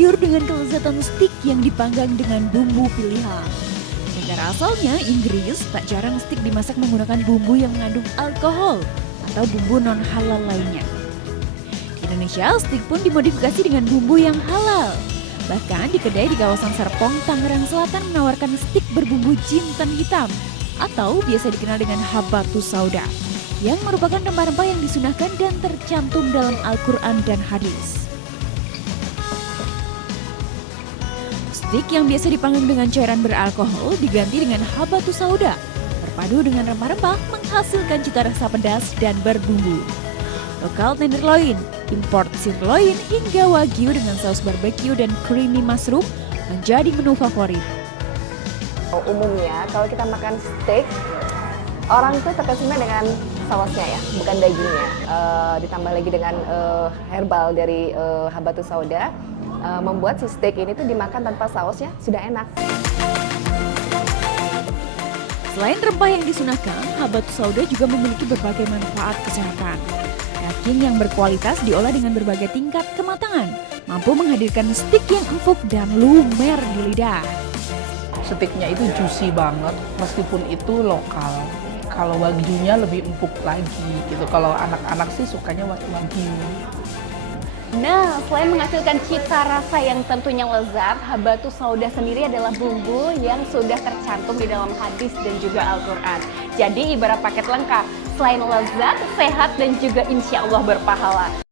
tergiur dengan kelezatan steak yang dipanggang dengan bumbu pilihan. Negara asalnya, Inggris, tak jarang steak dimasak menggunakan bumbu yang mengandung alkohol atau bumbu non-halal lainnya. Di Indonesia, steak pun dimodifikasi dengan bumbu yang halal. Bahkan di kedai di kawasan Serpong, Tangerang Selatan menawarkan steak berbumbu jinten hitam atau biasa dikenal dengan habatus sauda, yang merupakan rempah-rempah yang disunahkan dan tercantum dalam Al-Quran dan hadis. Steak yang biasa dipanggang dengan cairan beralkohol diganti dengan habatus sauda. Berpadu dengan rempah-rempah menghasilkan cita rasa pedas dan berbumbu. Lokal tenderloin, import sirloin hingga wagyu dengan saus barbecue dan creamy mushroom menjadi menu favorit. Umumnya kalau kita makan steak, orang itu terkesima dengan sausnya ya, bukan dagingnya. Ditambah lagi dengan herbal dari habatus sauda, membuat si steak ini tuh dimakan tanpa sausnya sudah enak. Selain rempah yang disunahkan, habatus sauda juga memiliki berbagai manfaat kesehatan. Daging yang berkualitas diolah dengan berbagai tingkat kematangan, mampu menghadirkan steak yang empuk dan lumer di lidah. Steaknya itu juicy banget, meskipun itu lokal. Kalau wagyunya lebih empuk lagi gitu. Kalau anak-anak sih sukanya wagyu. Nah, selain menghasilkan cita rasa yang tentunya lezat, habatus sauda sendiri adalah bumbu yang sudah tercantum di dalam hadis dan juga Al-Quran. Jadi ibarat paket lengkap, selain lezat, sehat, dan juga insya Allah berpahala.